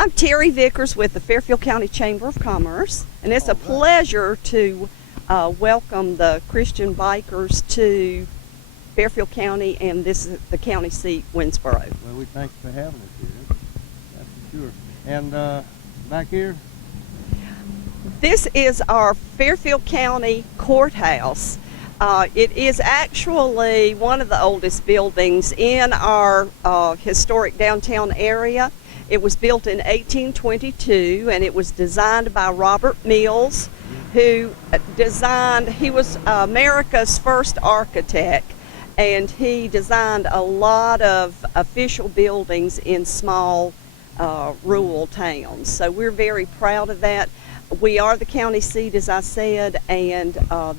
I'm Terry Vickers with the Fairfield County Chamber of Commerce, and it's a pleasure to welcome the Christian bikers to Fairfield County, and this is the county seat, Winnsboro. Well, we thank you for having us here, that's for sure. And back here? This is our Fairfield County Courthouse. It is actually one of the oldest buildings in our historic downtown area. It was built in 1822, and it was designed by Robert Mills, who he was America's first architect, and he designed a lot of official buildings in small rural towns. So we're very proud of that. We are the county seat, as I said, and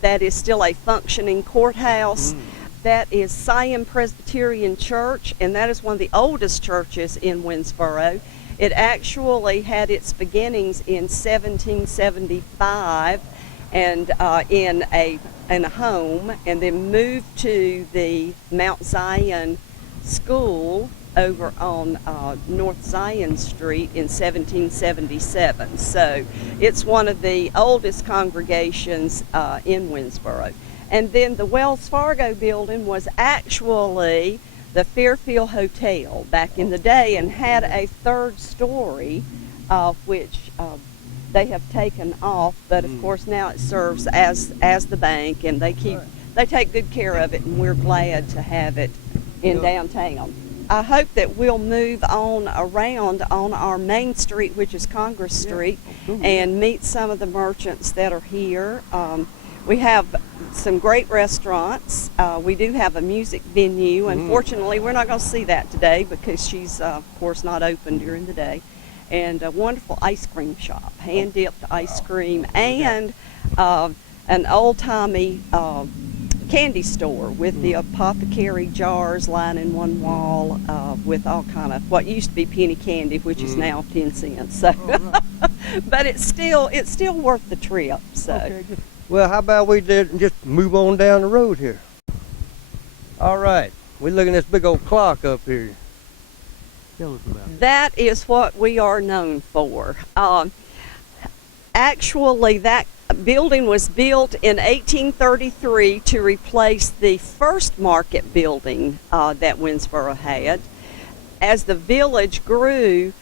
that is still a functioning courthouse. That is Zion Presbyterian Church, and that is one of the oldest churches in Winnsboro. It actually had its beginnings in 1775 and in a home, and then moved to the Mount Zion School over on North Zion Street in 1777. So it's one of the oldest congregations in Winnsboro. And then the Wells Fargo building was actually the Fairfield Hotel back in the day, and had a third story, which they have taken off, but of course now it serves as the bank, and they take good care of it, and we're glad to have it in downtown. I hope that we'll move on around on our main street, which is Congress Street, and meet some of the merchants that are here. We have some great restaurants. We do have a music venue. Unfortunately, we're not going to see that today because she's, of course, not open during the day. And a wonderful ice cream shop, hand-dipped ice cream, and an old-timey candy store with the apothecary jars lining one wall with all kind of what used to be penny candy, which is now 10 cents. So, but it's still worth the trip. So. Okay, well, how about we just move on down the road here? All right, we're looking at this big old clock up here. Tell us about it. That is what we are known for. Actually, that building was built in 1833 to replace the first market building that Winnsboro had. As the village grew,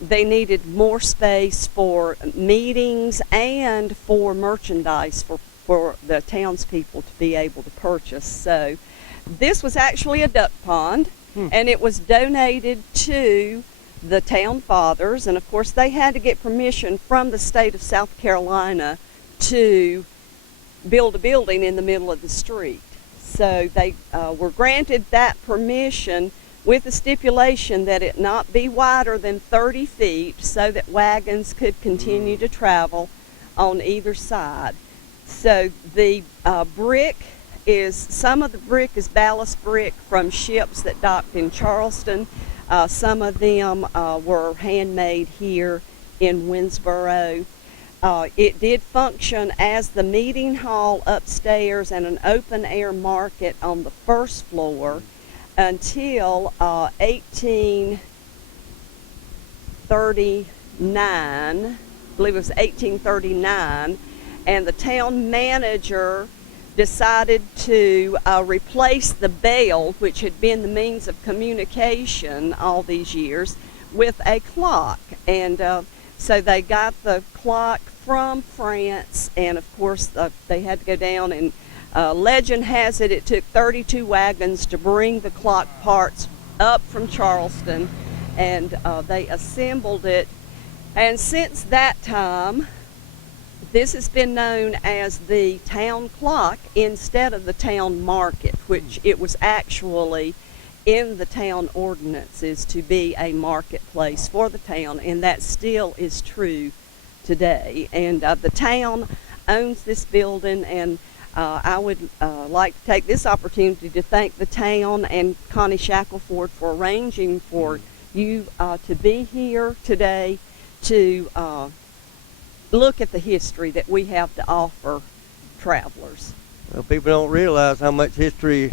they needed more space for meetings and for merchandise for the townspeople to be able to purchase. So this was actually a duck pond, and it was donated to the town fathers, and of course they had to get permission from the state of South Carolina to build a building in the middle of the street. So they were granted that permission with the stipulation that it not be wider than 30 feet so that wagons could continue to travel on either side. So the brick is, some of the brick is ballast brick from ships that docked in Charleston. Some of them were handmade here in Winnsboro. It did function as the meeting hall upstairs and an open air market on the first floor until 1839, I believe it was 1839, and the town manager decided to replace the bell, which had been the means of communication all these years, with a clock. And so they got the clock from France, and of course they had to go down, and legend has it took 32 wagons to bring the clock parts up from Charleston, and they assembled it. And since that time, this has been known as the town clock instead of the town market, which it was actually in the town ordinances to be a marketplace for the town, and that still is true today. And the town owns this building, and I would like to take this opportunity to thank the town and Connie Shackelford for arranging for you to be here today to look at the history that we have to offer travelers. Well, people don't realize how much history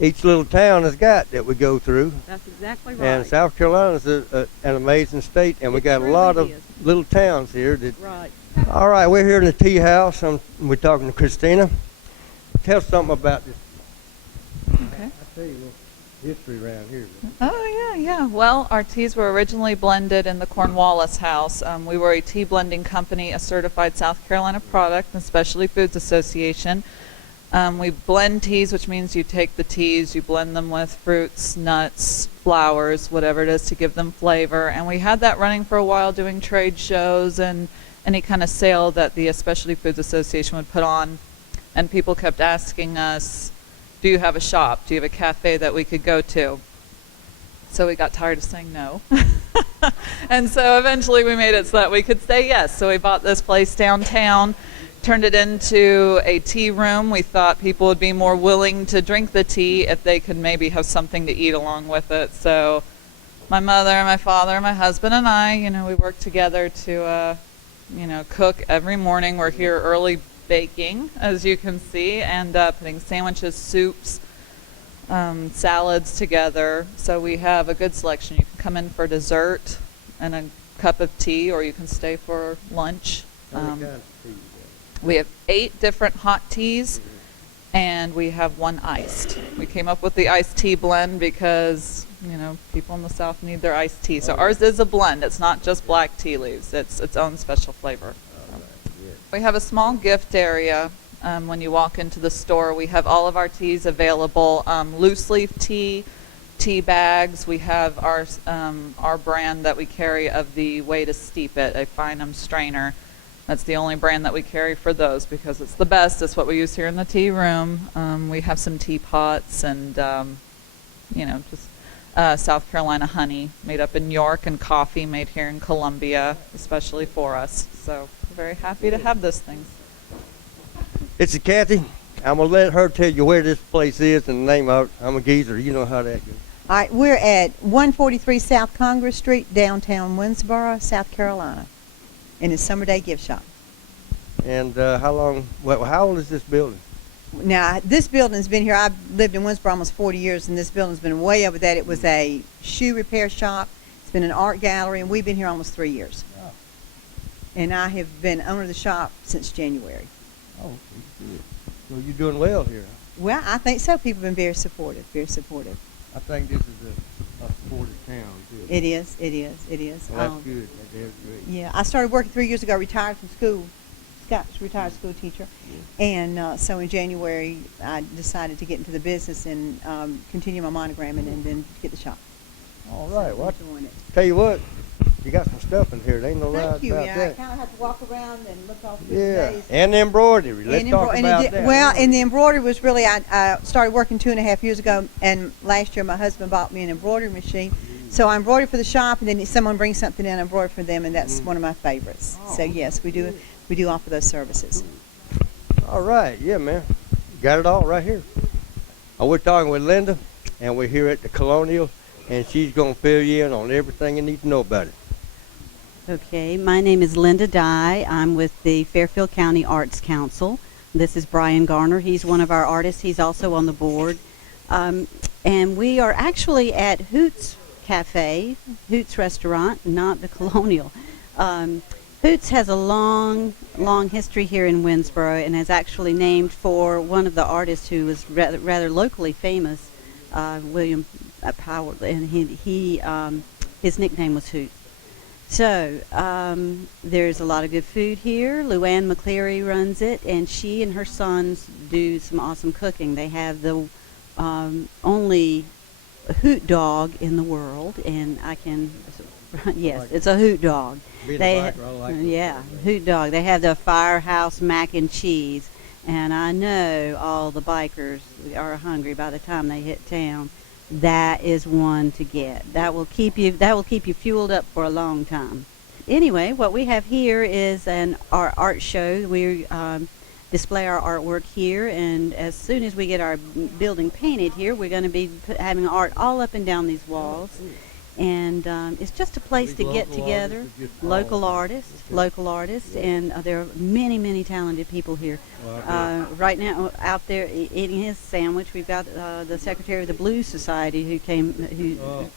each little town has got that we go through. That's exactly right. And South Carolina's an amazing state, and we got a lot of little towns here. Right. All right, we're here in the tea house. We're talking to Christina. Tell us something about this. Okay. I'll tell you a little history around here. Oh, yeah. Well, our teas were originally blended in the Cornwallis house. We were a tea blending company, a certified South Carolina product, and Specialty Foods Association. We blend teas, which means you take the teas, you blend them with fruits, nuts, flowers, whatever it is to give them flavor. And we had that running for a while, doing trade shows and any kind of sale that the Specialty Foods Association would put on. And people kept asking us, do you have a shop? Do you have a cafe that we could go to? So we got tired of saying no. And so eventually we made it so that we could say yes. So we bought this place downtown, turned it into a tea room. We thought people would be more willing to drink the tea if they could maybe have something to eat along with it. So my mother, my father, my husband, and I, we work together to, cook every morning. We're here early baking, as you can see, and putting sandwiches, soups, salads together. So we have a good selection. You can come in for dessert and a cup of tea, or you can stay for lunch. We have 8 different hot teas, and we have 1 iced. We came up with the iced tea blend because, people in the South need their iced tea. So ours is a blend. It's not just black tea leaves. It's its own special flavor. We have a small gift area when you walk into the store. We have all of our teas available. Loose leaf tea, tea bags. We have our brand that we carry of the Way to Steep It, a Finum strainer. That's the only brand that we carry for those because it's the best. It's what we use here in the tea room. We have some teapots and, just South Carolina honey made up in York and coffee made here in Columbia, especially for us. So we're very happy to have those things. It's a Kathy. I'm going to let her tell you where this place is and the name of it. I'm a geezer. You know how that goes. All right, we're at 143 South Congress Street, downtown Winnsboro, South Carolina, in the Summer Day Gift Shop. And how old is this building? Now, this building's been here. I've lived in Winnsboro almost 40 years, and this building's been way over that. It was a shoe repair shop. It's been an art gallery, and we've been here almost 3 years. Oh. And I have been owner of the shop since January. Oh, good. So you're doing well here. Well, I think so. People have been very supportive, very supportive. I think this is a supportive town, too. It is. Well, that's good. That is great. Yeah, I started working 3 years ago, retired from school. Scott's retired school teacher. Yeah. And so in January, I decided to get into the business and continue my monogramming and then get the shop. All right. So well, enjoying it. Tell you what, you got some stuff in here. There ain't no lie Thank you. about Yeah, that. I kind of have to walk around and look off the Yeah, days. and the embroidery. Let's talk about that. Well, and the embroidery was really, I started working 2.5 years ago, and last year my husband bought me an embroidery machine. So I embroidered for the shop, and then someone brings something in, I embroider for them, and that's one of my favorites. Oh, so yes, we do offer those services. All right, yeah, man. Got it all right here. We're talking with Linda, and we're here at the Colonial, and she's going to fill you in on everything you need to know about it. Okay, my name is Linda Dye. I'm with the Fairfield County Arts Council. This is Brian Garner. He's one of our artists. He's also on the board. And we are actually at Hoots Cafe, Hoots Restaurant, not the Colonial. Hoots has a long history here in Winnsboro and is actually named for one of the artists who was rather locally famous, William Powell, and his nickname was Hoots. So there's a lot of good food here. Luann McCleary runs it, and she and her sons do some awesome cooking. They have the only hoot dog in the world, and yes, it's a hoot dog. Yeah, hoot dog. They have the Firehouse mac and cheese, and I know all the bikers are hungry by the time they hit town. That is one to get. That will keep you fueled up for a long time. Anyway, what we have here is our art show. We display our artwork here, and as soon as we get our building painted here, we're going to be having art all up and down these walls. and it's just a place to get together. Local artists, and there are many, many talented people here. Right now, out there eating his sandwich, we've got the secretary of the Blues Society who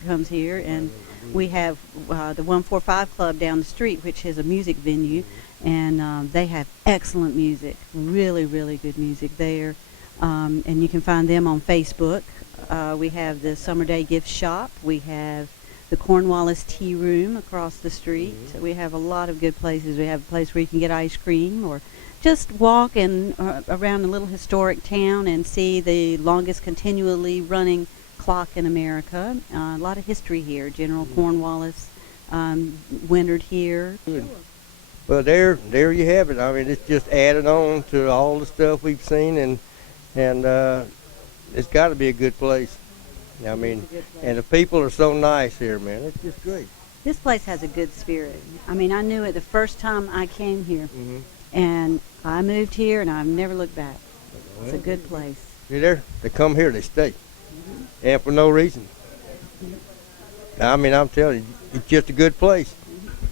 comes here, and we have the 145 Club down the street, which is a music venue, and they have excellent music, really, really good music there. And you can find them on Facebook. We have the Summer Day Gift Shop. We have the Cornwallis Tea Room across the street. So we have a lot of good places. We have a place where you can get ice cream or just walk around a little historic town and see the longest continually running clock in America. A lot of history here. General Cornwallis wintered here. Well, there you have it. I mean, it's just added on to all the stuff we've seen, and it's got to be a good place. I mean, and the people are so nice here, man. It's just great. This place has a good spirit. I mean, I knew it the first time I came here, and I moved here, and I've never looked back. It's a good place. See there? They come here, they stay, and for no reason. I mean, I'm telling you, it's just a good place.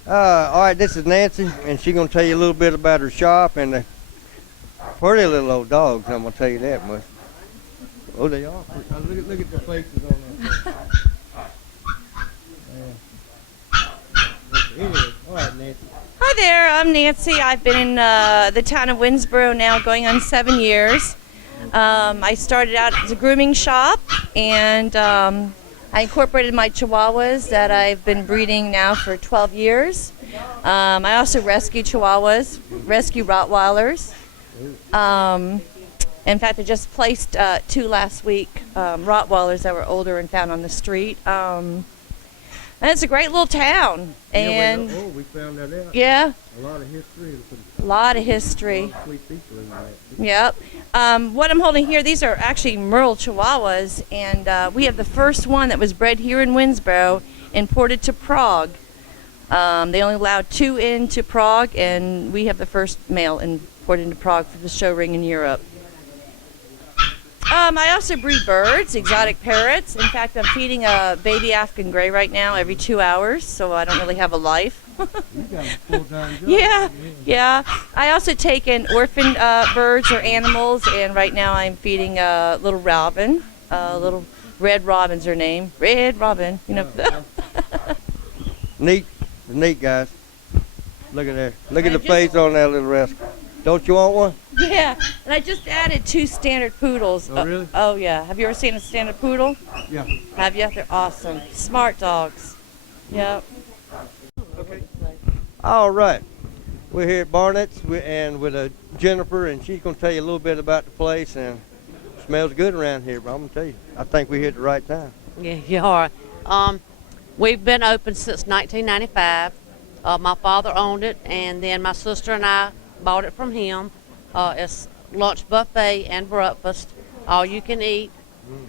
All right, this is Nancy, and she's gonna tell you a little bit about her shop and the pretty little old dogs. I'm gonna tell you that much. Oh, they are. Look at the faces on them. Anyway, all right, Nancy. Hi there, I'm Nancy. I've been in the town of Winnsboro now going on 7 years. I started out as a grooming shop, and I incorporated my Chihuahuas that I've been breeding now for 12 years. I also rescue Chihuahuas, rescue Rottweilers. In fact, I just placed 2 last week, Rottweilers that were older and found on the street. And it's a great little town. And we found that out. Yeah. A lot of history. A lot of history. Sweet people in that. Yep. What I'm holding here, these are actually Merle Chihuahuas, and we have the first one that was bred here in Winnsboro, imported to Prague. They only allowed 2 into Prague, and we have the first male imported into Prague for the show ring in Europe. I also breed birds, exotic parrots. In fact, I'm feeding a baby African gray right now every 2 hours, so I don't really have a life. You got a full-time job. Yeah. I also take in orphan birds or animals, and right now I'm feeding a little robin. Little Red Robin's her name. Red Robin, you know. Neat, guys. Look at there. Look at the face on that little rascal. Don't you want one? Yeah, and I just added 2 standard poodles. Oh, really? Oh, yeah. Have you ever seen a standard poodle? Yeah. Have you? They're awesome. Smart dogs. Yep. Okay. All right. We're here at Barnett's and with Jennifer, and she's going to tell you a little bit about the place, and it smells good around here, but I'm going to tell you, I think we're here at the right time. Yeah, you are. We've been open since 1995. My father owned it, and then my sister and I bought it from him. It's lunch buffet and breakfast, all you can eat.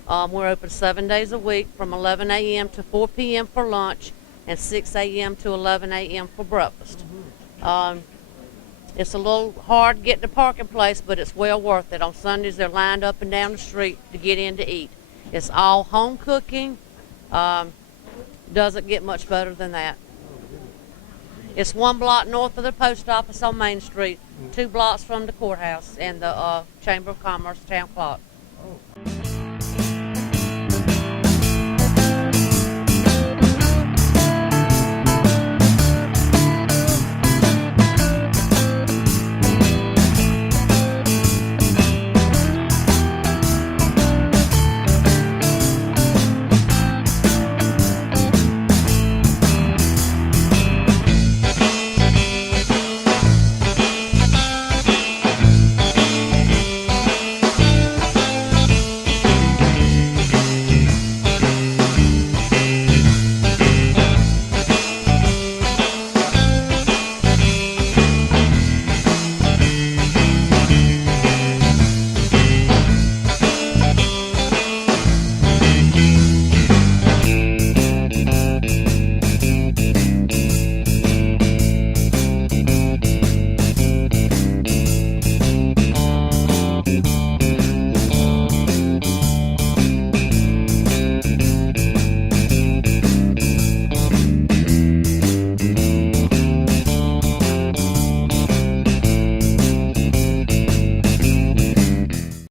We're open 7 days a week from 11 a.m. to 4 p.m. for lunch and 6 a.m. to 11 a.m. for breakfast. It's a little hard getting a parking place, but it's well worth it. On Sundays, they're lined up and down the street to get in to eat. It's all home cooking. Doesn't get much better than that. It's 1 block north of the post office on Main Street, 2 blocks from the courthouse and the Chamber of Commerce town clock.